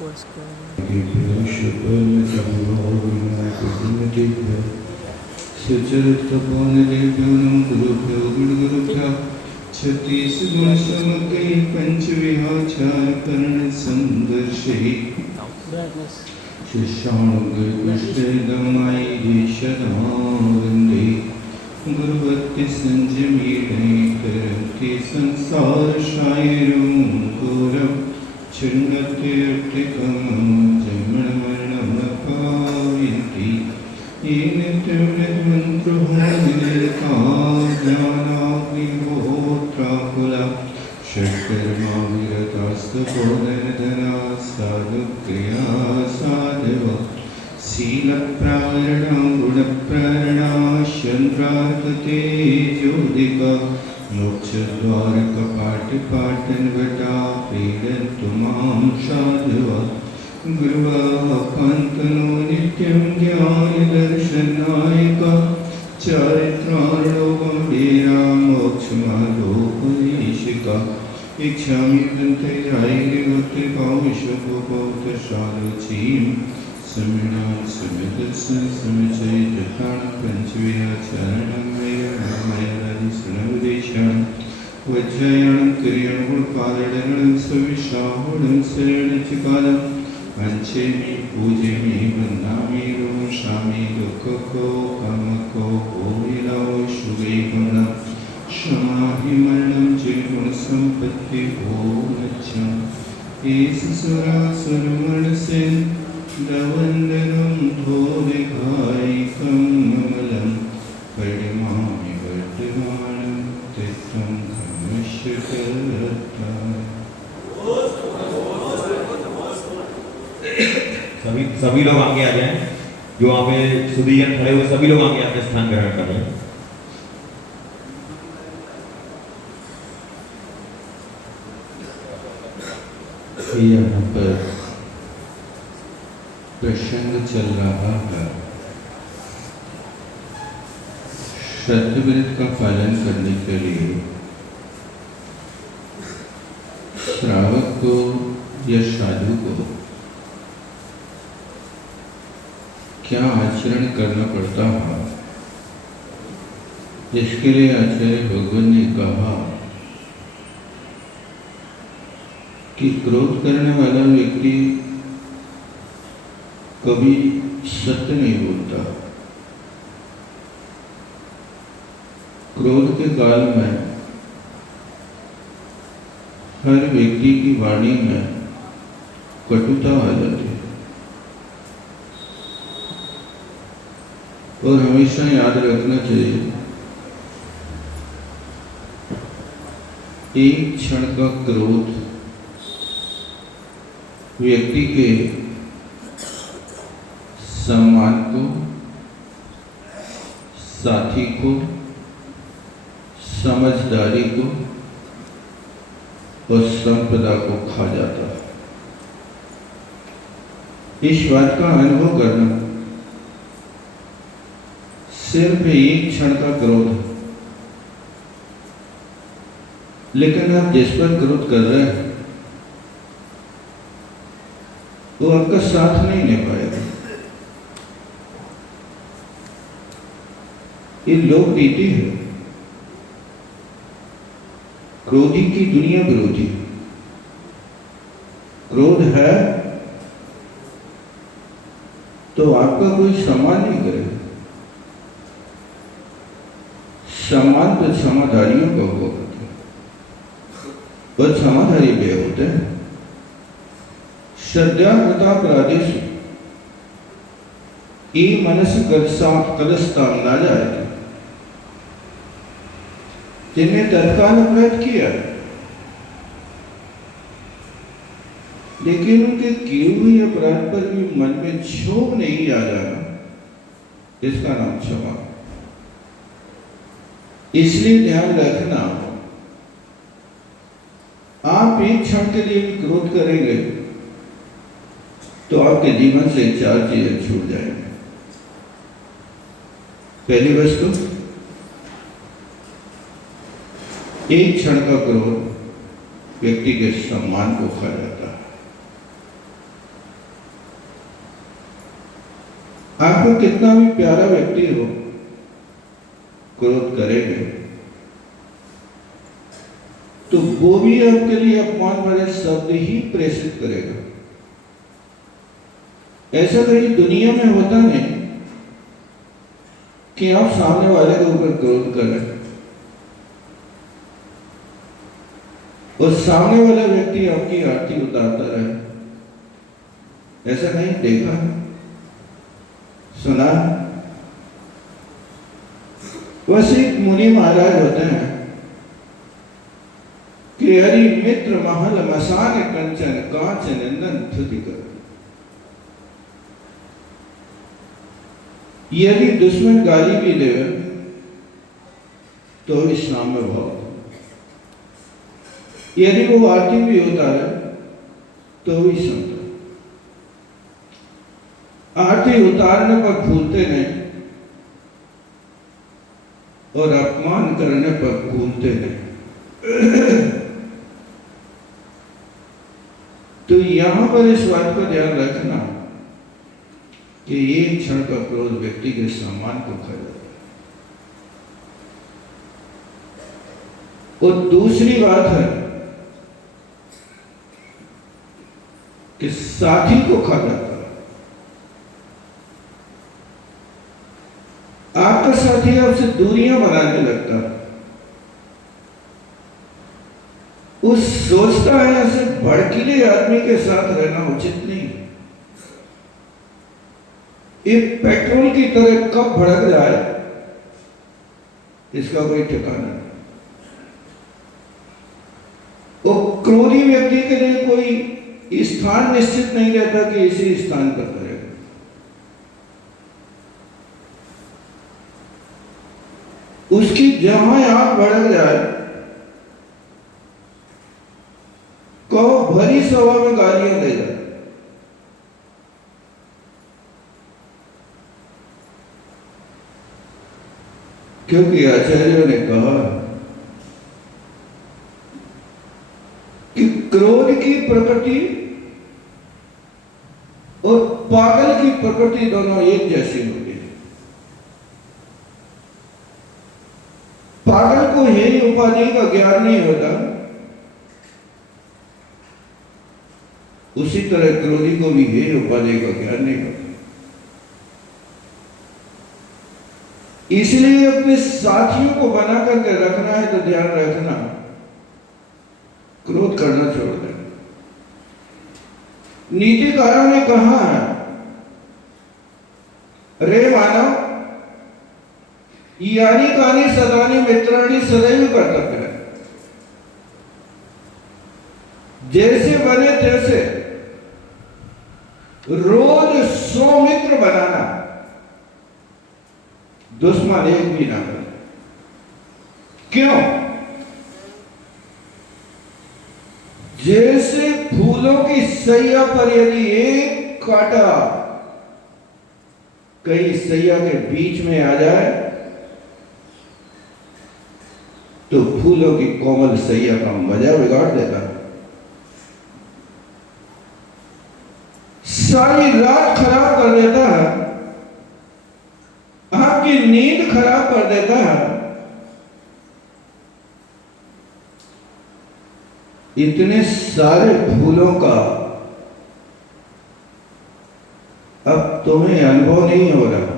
What's going on? छत्तीस गुण समके पंच विहाचार कर्ण संदर्शे शिष्याणुगुष्टदमाई देशदावंदे गुरुवत्ति संजमीणे करन्ति संसार शायरं घोरं छिन्नते अट्टिकं जन्ममरणमपायन्ति येन त्रिवृद्मन्त्रोऽनिरता ज्ञानाग्निहोत्राकुला षट्कर्मा विरतास्तपोधनधना साधुक्रिया साधव शीलप्रावरणा गुणप्रारणा चन्द्रार्कते ज्योतिका मोक्षद्वारकपाटपाटनवटा पीडन्तु मां साधुवा गुरुवापन्तनो नित्यं ज्ञानदर्शनायका चारित्रार्णवमीरा मोक्षमार्गोपदेशिका इच्छामि दन्तैरायि भक्तिभावशुभबोधशालोचीं समिणां समितसमिचैतथां पञ्चविहाचरणं मयरादिसुनवदेशां वज्रयाणं क्रियं गुणपादडनं सविशाहुणं शरणचिकालं वञ्चेमि पूजयामि वन्दामि रोषामि दुःखको कामको भूमिलो शुभैगुणं क्षमाहि मरणं चिगुणसम्पत्ति भूनच्छं ईशसुरासुरमणसेन दवन्दनं धोदिघायिकं अमलं परिमामि वर्तमानं तिष्ठं धर्मश्चकर्ता। सभी लोग आगे आ जाएं। जो वहाँ पे सुधीजन खड़े हुए सभी लोग आगे आके स्थान ग्रहण कर रहे हैं। यहाँ पर प्रसंग चल रहा है श्रद्धव्रत का पालन करने के लिए श्रावक को या साधु को क्या आचरण करना पड़ता है। इसके लिए आचार्य भगवान ने कहा कि क्रोध करने वाला व्यक्ति कभी सत्य नहीं बोलता। क्रोध के काल में हर व्यक्ति की वाणी में कटुता आ जाती है और हमेशा याद रखना चाहिए एक क्षण का क्रोध व्यक्ति के सम्मान को, साथी को, समझदारी को और संपदा को खा जाता है। इस बात का अनुभव करना सिर्फ एक क्षण का क्रोध, लेकिन आप जिस पर क्रोध कर रहे हैं वो आपका साथ नहीं ले पाएगा। ये लोक रीति है। क्रोधी की दुनिया विरोधी। क्रोध है तो आपका कोई सम्मान नहीं करेगा। सम्मान तो क्षमाधारियों का हुआ करता है और क्षमाधारी वे होते हैं श्रद्धा प्रताप राधेश ई मनस कलस्ताम ना जाए जिन्हें तत्काल अपराध किया लेकिन उनके किए हुए अपराध पर भी मन में क्षोभ नहीं आ जाना, इसका नाम क्षमा। इसलिए ध्यान रखना आप एक क्षण के लिए भी क्रोध करेंगे तो आपके जीवन से चार चीजें छूट जाएंगी। पहली वस्तु, एक क्षण का क्रोध व्यक्ति के सम्मान को खा जाता है। आपको कितना भी प्यारा व्यक्ति हो, क्रोध करेंगे तो वो भी आपके लिए अपमान भरे शब्द ही प्रेषित करेगा। ऐसा कहीं दुनिया में होता नहीं कि आप सामने वाले के ऊपर क्रोध करें और सामने वाला व्यक्ति आपकी आरती उतारता रहे। ऐसा नहीं देखा, सुना। बस एक मुनि महाराज होते हैं कि हरि मित्र महल मसान कंचन कांच नंदन धुति कर। यदि दुश्मन गाली भी दे तो इस नाम में भाव, यदि वो आरती भी उतारे तो भी सुनता। आरती उतारने पर भूलते नहीं और अपमान करने पर भूलते नहीं। तो यहां पर इस बात को ध्यान रखना कि एक क्षण का क्रोध व्यक्ति के सम्मान को खा जाता है। और दूसरी बात है कि साथी को खा जाता है। आपका साथी आपसे दूरियां बनाने लगता है, उस सोचता है ऐसे भड़कीले आदमी के साथ रहना उचित नहीं। एक पेट्रोल की तरह कब भड़क जाए इसका कोई ठिकाना नहीं। और क्रोधी व्यक्ति के लिए कोई स्थान निश्चित नहीं रहता कि इसी स्थान पर करेगा। उसकी जहां आंख भड़क जाए, कहो भरी सभा में गालियां दे जाए, क्योंकि आचार्यों ने कहा कि क्रोध की प्रकृति और पागल की प्रकृति दोनों एक जैसी होती है। पागल को हेय उपाधि का ज्ञान नहीं होता, उसी तरह क्रोधी को भी हेय उपाधि का ज्ञान नहीं होता। इसलिए अपने साथियों को बना करके रखना है तो ध्यान रखना, क्रोध करना छोड़ देना। नीतिकारों ने कहा है, रे मानव यानी कानी सदानी मित्राणी सदैव कर्तव्य है। जैसे बने तैसे रोज 100 मित्र बनाना, दुश्मन एक भी ना बने। क्यों? जैसे फूलों की सैया पर यदि एक कांटा कई सैया के बीच में आ जाए तो फूलों की कोमल सैया का मजा बिगाड़ देता है, सारी रात खराब कर देता है, आपकी नींद खराब कर देता है। इतने सारे फूलों का अब तुम्हें अनुभव नहीं हो रहा,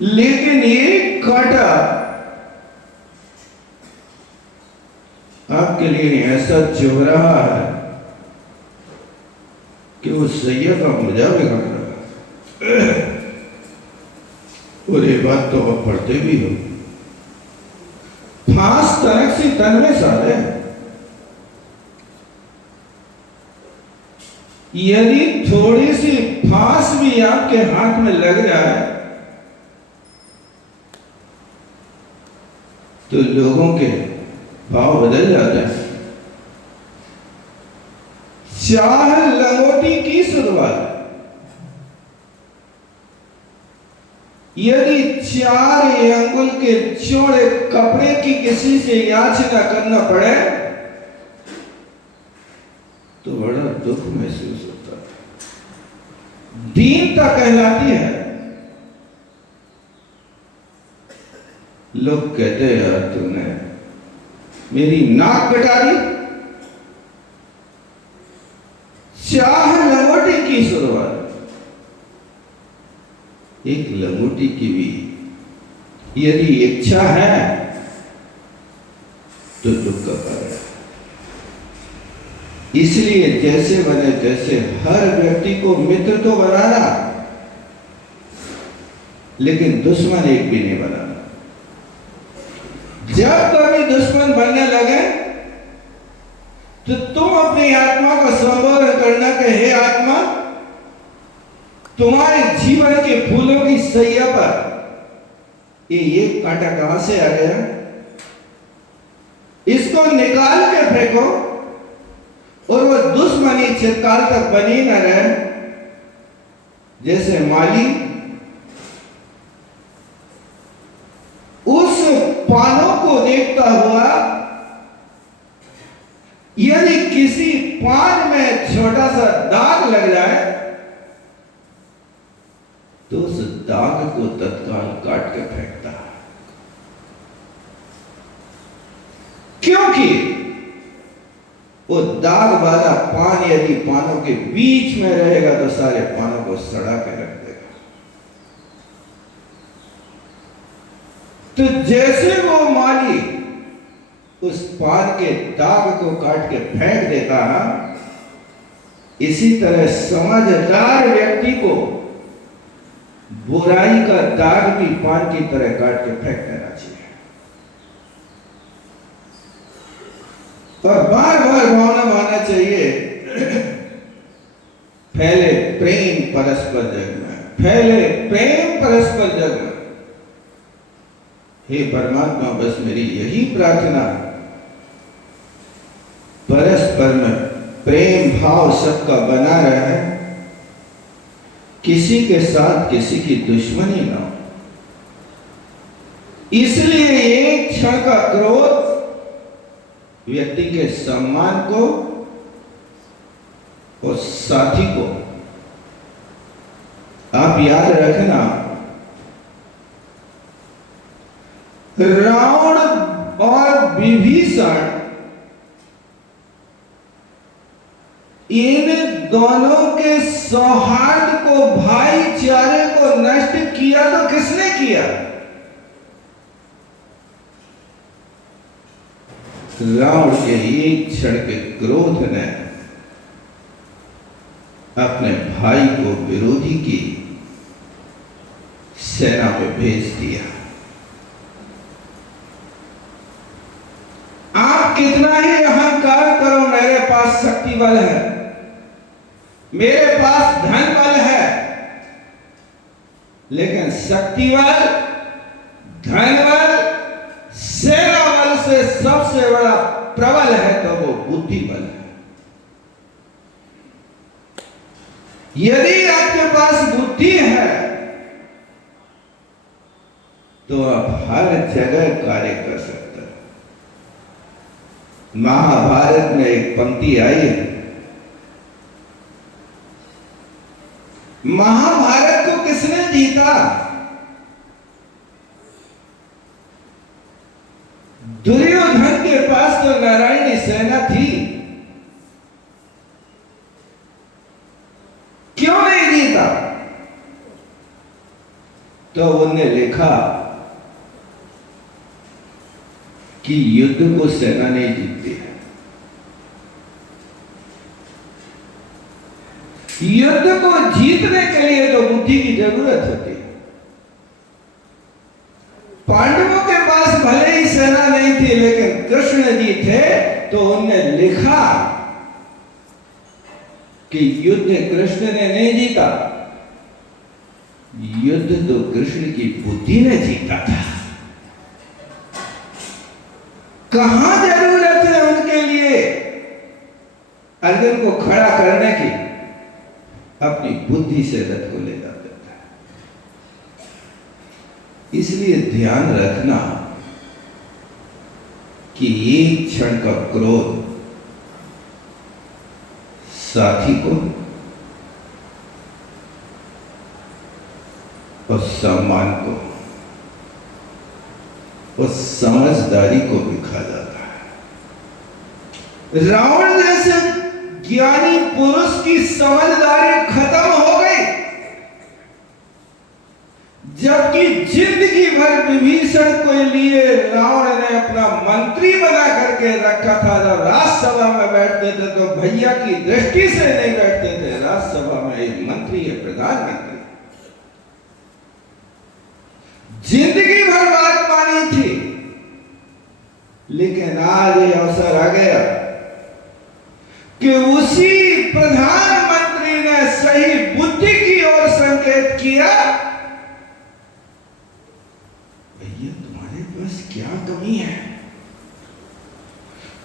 लेकिन ये कांटा आपके लिए ऐसा चुभ रहा है कि वो सैया का मजा बिगाड़ रहा है। और ये बात तो आप पढ़ते भी हो, फांस तनक सी तन में साधे। यदि थोड़ी सी फांस भी आपके हाथ में लग जाए तो लोगों के भाव बदल जाते हैं। चाह लंगोटी की शुरुआत, यदि 4 अंगुल के चौड़े कपड़े की किसी से याचना करना पड़े तो बड़ा दुख महसूस होता है। दीनता कहलाती है। लोग कहते हैं यार तूने मेरी नाक कटा दी। चाह लंगोटी की शुरुआत, एक लंगोटी की भी यदि इच्छा है तो दुख का कारण है। इसलिए जैसे बने तैसे हर व्यक्ति को मित्र तो बनाना, लेकिन दुश्मन एक भी नहीं बनाना। जब कभी दुश्मन बनने लगे तो तुम अपनी आत्मा को संबोधन करना कि हे आत्मा, तुम्हारे जीवन के फूलों की सैया पर ये कांटा कहां से आ गया, इसको निकाल के फेंको और वो दुश्मनी चिरकाल तक बनी न रहे। जैसे माली उस पानों को देखता हुआ यदि किसी पान में छोटा सा दाग लग जाए तो उस दाग को तत्काल काट के फेंकता है, क्योंकि वो दाग वाला पान यदि पानों के बीच में रहेगा तो सारे पानों को सड़ा के रख देगा। तो जैसे वो माली उस पान के दाग को काट के फेंक देता है, इसी तरह समझदार व्यक्ति को बुराई का दाग भी पान की तरह काट के फेंक देना चाहिए और बार बार भावना मानना चाहिए, फैले प्रेम परस्पर जग में, फैले प्रेम परस्पर जग में। हे परमात्मा, बस मेरी यही प्रार्थना, परस्पर में प्रेम भाव सबका बना रहे, किसी के साथ किसी की दुश्मनी ना हो। इसलिए एक क्षण का क्रोध व्यक्ति के सम्मान को और साथी को, आप याद रखना, रावण और विभीषण इन दोनों के सौहार्द को, भाईचारे को नष्ट किया तो किसने किया? रावण के एक क्षण के क्रोध ने अपने भाई को विरोधी की सेना में भेज दिया। आप कितना ही अहंकार करो, मेरे पास शक्ति बल है, मेरे पास धन बल है, लेकिन शक्ति बल, धन बल, सेना बल से सबसे बड़ा प्रबल है तो वो बुद्धि बल है। यदि आपके पास बुद्धि है तो आप हर जगह कार्य कर सकते हैं। महाभारत में एक पंक्ति आई है, महाभारत को किसने जीता? दुर्योधन के पास तो नारायणी सेना थी, क्यों नहीं जीता? तो उन्होंने लिखा कि युद्ध को सेना नहीं जीतती है, युद्ध को जीतने के लिए तो बुद्धि की जरूरत होती है। पांडवों के पास भले ही सेना नहीं थी, लेकिन कृष्ण जी थे, तो उन्होंने लिखा कि युद्ध कृष्ण ने नहीं जीता, युद्ध तो कृष्ण की बुद्धि ने जीता था। कहां जरूरत है उनके लिए अर्जुन को खड़ा करने की? अपनी बुद्धि से रथ को ले जाते था। इसलिए ध्यान रखना कि एक क्षण का क्रोध साथी को और सम्मान को और समझदारी को भी खा जाता है। रावण जैसे ज्ञानी पुरुष की समझदारी खत्म हो गई, जबकि जिंदगी भर विभीषण को लिए रावण ने अपना मंत्री बना करके रखा था। जब राज्यसभा में बैठते थे तो भैया की दृष्टि से नहीं बैठते थे। राज्यसभा में एक मंत्री है, प्रधानमंत्री, जिंदगी भर बात मानी थी, लेकिन आज ये अवसर आ गया कि उसी प्रधानमंत्री ने सही बुद्धि की ओर संकेत किया। भैया तुम्हारे पास क्या कमी है?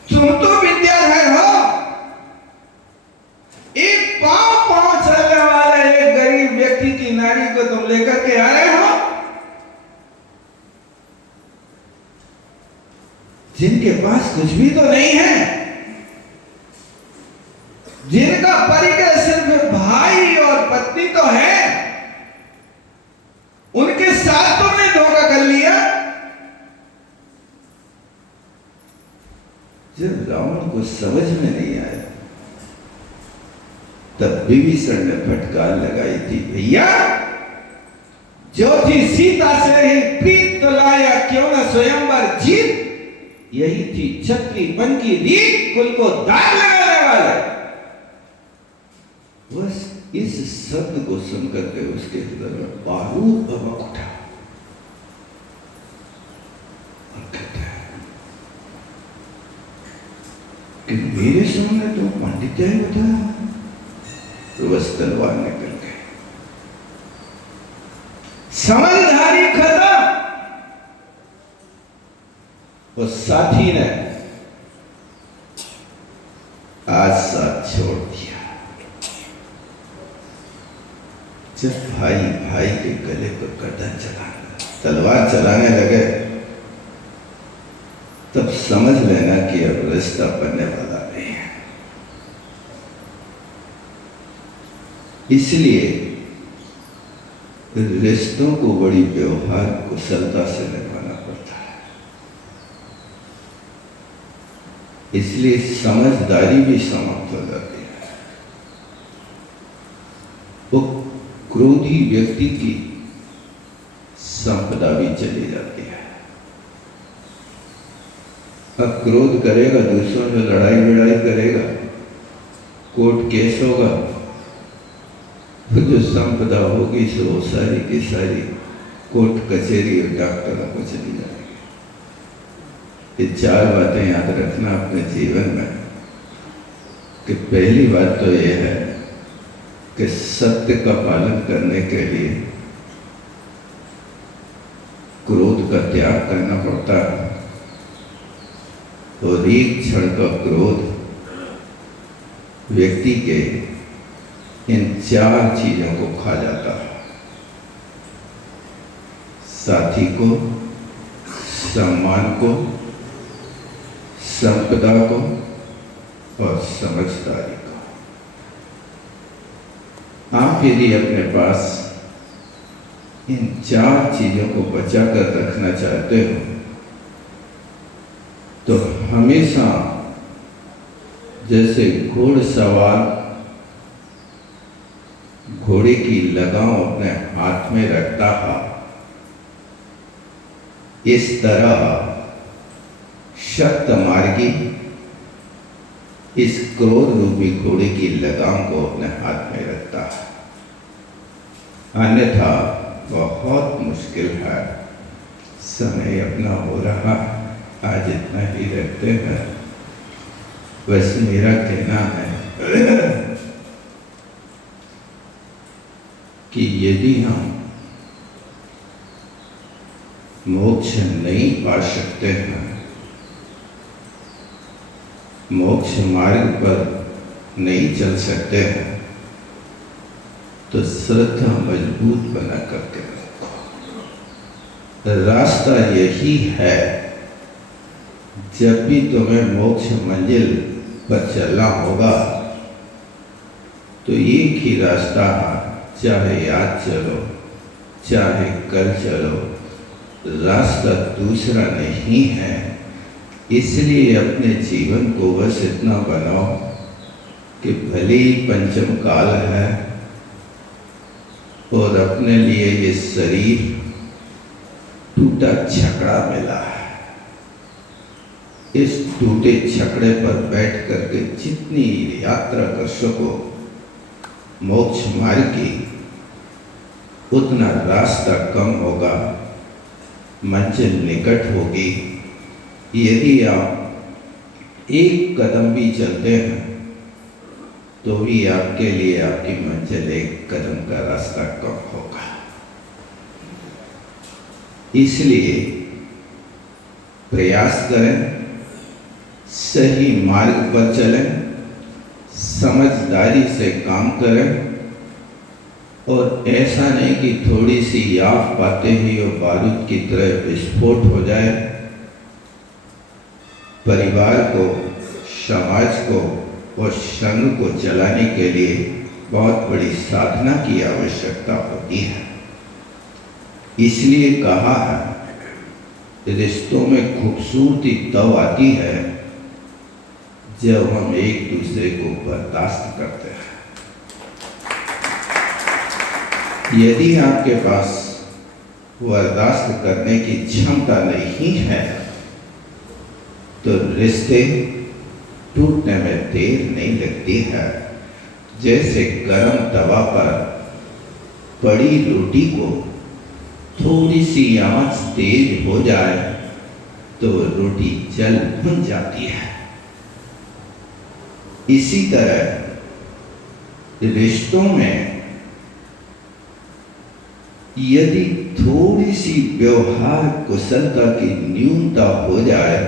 तुम तो विद्याधर हो, एक पांव पांव चलने वाले एक गरीब व्यक्ति की नारी को तुम लेकर के आ रहे हो, जिनके पास कुछ भी तो नहीं है, जिनका परिचय सिर्फ भाई और पत्नी तो है, उनके साथ तुमने धोखा कर लिया। जब रावण को समझ में नहीं आया, तब विभीषण ने फटकार लगाई थी, भैया जो थी सीता से ही प्रीत तो लाया, क्यों न स्वयंवर जीत, यही थी क्षत्रिय मन की रीत, कुल को दाग लगाने वाला। बस इस शब्द को सुनकर के उसके हृदय में बारूद भभक उठा और कहता है कि मेरे सामने तो पंडित है बताया, तो बस तलवार निकल गए, समझदारी खत्म। और साथी ने आज साथ छोड़ दिया। जब भाई भाई के गले पर गर्दन चलाने, तलवार चलाने लगे, तब समझ लेना कि अब रिश्ता बनने वाला नहीं है। इसलिए रिश्तों को बड़ी व्यवहार कुशलता से निभाना पड़ता है। इसलिए समझदारी भी समाप्त हो जाती है। वो क्रोधी व्यक्ति की संपदा भी चली जाती है। अब क्रोध करेगा, दूसरों से लड़ाई लड़ाई करेगा, कोर्ट केस होगा, तो जो संपदा होगी सो सारी की सारी कोर्ट कचहरी और डॉक्टरों को चली जाएगी। ये चार बातें याद रखना अपने जीवन में कि पहली बात तो यह है कि सत्य का पालन करने के लिए क्रोध का त्याग करना पड़ता है, और एक क्षण का क्रोध व्यक्ति के इन चार चीजों को खा जाता है: साथी को, सम्मान को, संपदा को और समझदारी को। आप यदि अपने पास इन चार चीजों को बचा कर रखना चाहते हो तो हमेशा जैसे घोड़सवार घोड़े की लगाम अपने हाथ में रखता है, इस तरह शक्त मार्गी इस क्रोध रूपी घोड़े की लगाम को अपने हाथ में रखता है। अन्यथा बहुत मुश्किल है। समय अपना हो रहा, आज इतना ही रखते हैं। बस मेरा कहना है कि यदि हम मोक्ष नहीं पा सकते हैं, मोक्ष मार्ग पर नहीं चल सकते हैं, तो श्रद्धा मजबूत बना करके रखो। रास्ता यही है, जब भी तुम्हें मोक्ष मंजिल पर चलना होगा तो एक ही रास्ता है, चाहे आज चलो चाहे कर चलो, रास्ता दूसरा नहीं है। इसलिए अपने जीवन को बस इतना बनाओ कि भले ही पंचम काल है और अपने लिए ये शरीर टूटा छकड़ा मिला है। इस टूटे छकड़े पर बैठ करके जितनी यात्रा कर सको मोक्ष मार्ग की, उतना रास्ता कम होगा, मंजिल निकट होगी। यदि आप एक कदम भी चलते हैं तो भी आपके लिए आपकी मंजिल एक कदम का रास्ता कम होगा। इसलिए प्रयास करें, सही मार्ग पर चलें, समझदारी से काम करें और ऐसा नहीं कि थोड़ी सी याफ पाते ही और बारूद की तरह विस्फोट हो जाए। परिवार को, समाज को और संघ को चलाने के लिए बहुत बड़ी साधना की आवश्यकता होती है। इसलिए कहा है, रिश्तों में खूबसूरती तब आती है जब हम एक दूसरे को बर्दाश्त करते हैं। यदि आपके पास बर्दाश्त करने की क्षमता नहीं है तो रिश्ते टूटने में देर नहीं लगती है। जैसे गर्म तवा पर पड़ी रोटी को थोड़ी सी आंच तेज हो जाए तो रोटी जल भुन जाती है। इसी तरह रिश्तों में यदि थोड़ी सी व्यवहार कुशलता की न्यूनता हो जाए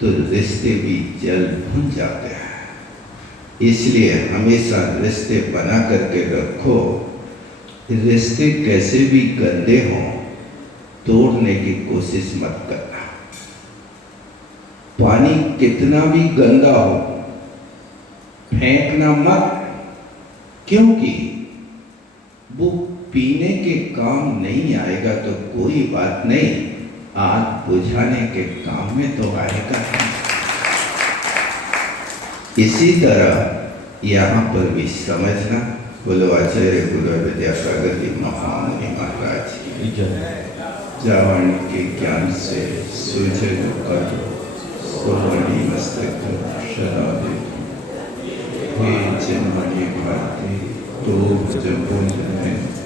तो रिश्ते भी जल भुन जाते हैं। इसलिए हमेशा रिश्ते बना करके रखो। रिश्ते कैसे भी गंदे हों, तोड़ने की कोशिश मत करना। पानी कितना भी गंदा हो, फेंकना मत, क्योंकि वो पीने के काम नहीं आएगा तो कोई बात नहीं, आग बुझाने के काम में तो आएगा। इसी तरह यहाँ पर भी समझना। बोलो आचार्य गुरु विद्यासागर जी महामुनि महाराज की जावण के ज्ञान से सूझे कर सोवणी मस्तक शराबी हे जन्मनि भारती तो जब